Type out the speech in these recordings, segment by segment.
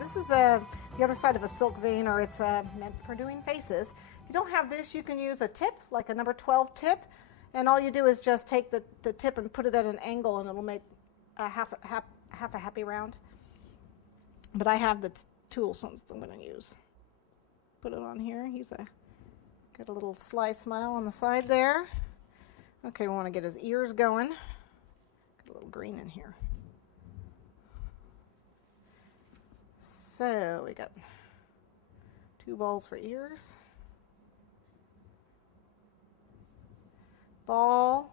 This is the other side of a silk vein, or it's meant for doing faces. If you don't have this, you can use a tip, like a number 12 tip, and all you do is just take the tip and put it at an angle, and it'll make a half a happy round. But I have the tool, so I'm going to use. Put it on here. Got a little sly smile on the side there. Okay, we want to get his ears going. Got a little green in here. So we got 2 balls for ears. Ball,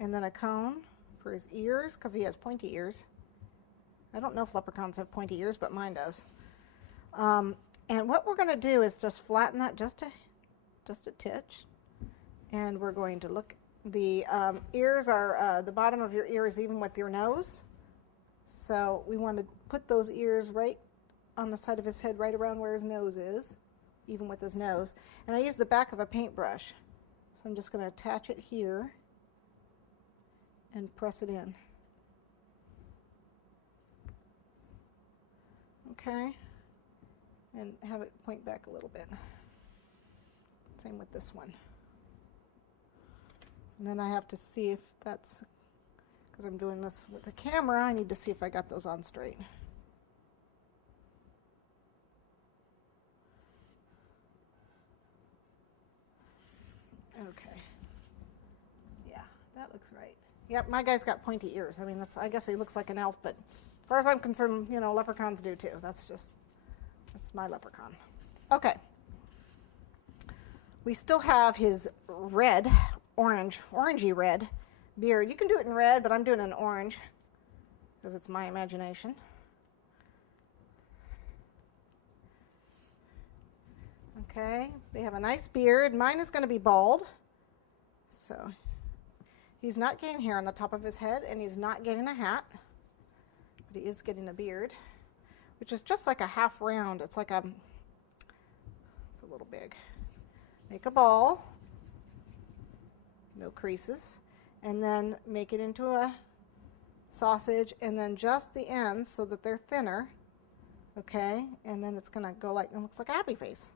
and then a cone for his ears, because he has pointy ears. I don't know if leprechauns have pointy ears, but mine does. And what we're going to do is just flatten that just a titch. And we're going to look, the ears are, the bottom of your ear is even with your nose. So we want to put those ears right on the side of his head, right around where his nose is, even with his nose. And I use the back of a paintbrush. So I'm just going to attach it here and press it in. Okay, and have it point back a little bit. Same with this one. And then I have to see if that's, because I'm doing this with the camera, I need to see if I got those on straight. Okay. Yeah, that looks right. Yep, my guy's got pointy ears. I mean, I guess he looks like an elf, but as far as I'm concerned, you know, leprechauns do too. That's my leprechaun. Okay. We still have his red, orangey red beard. You can do it in red, but I'm doing it in orange because it's my imagination. Okay, they have a nice beard. Mine is going to be bald. So he's not getting hair on the top of his head, and he's not getting a hat. But he is getting a beard, which is just like a half round. It's like it's a little big. Make a ball, no creases, and then make it into a sausage, and then just the ends so that they're thinner, okay? And then it's gonna go like, it looks like a happy face.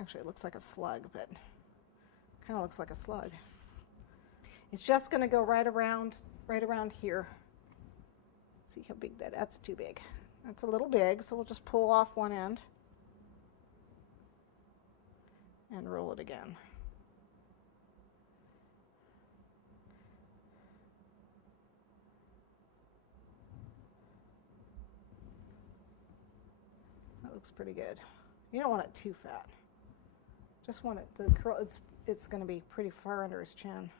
Actually, it looks like a slug, but kind of looks like a slug. It's just gonna go right around here. See how big that's too big. That's a little big, so we'll just pull off one end and roll it again. That looks pretty good. You don't want it too fat. Just want it to curl. It's going to be pretty far under his chin.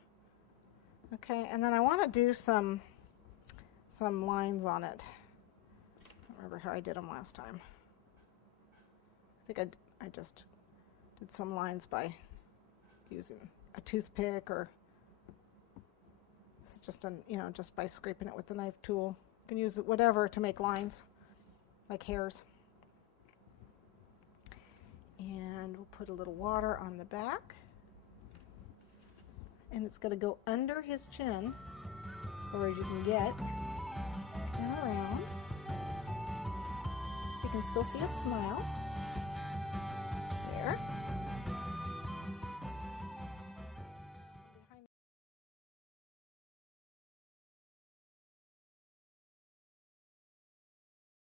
Okay, and then I want to do some lines on it. I don't remember how I did them last time. I think I just did some lines by using a toothpick, or this is just just by scraping it with the knife tool. You can use it whatever to make lines, like hairs. And we'll put a little water on the back, and it's going to go under his chin as far as you can get, and around, so you can still see a smile.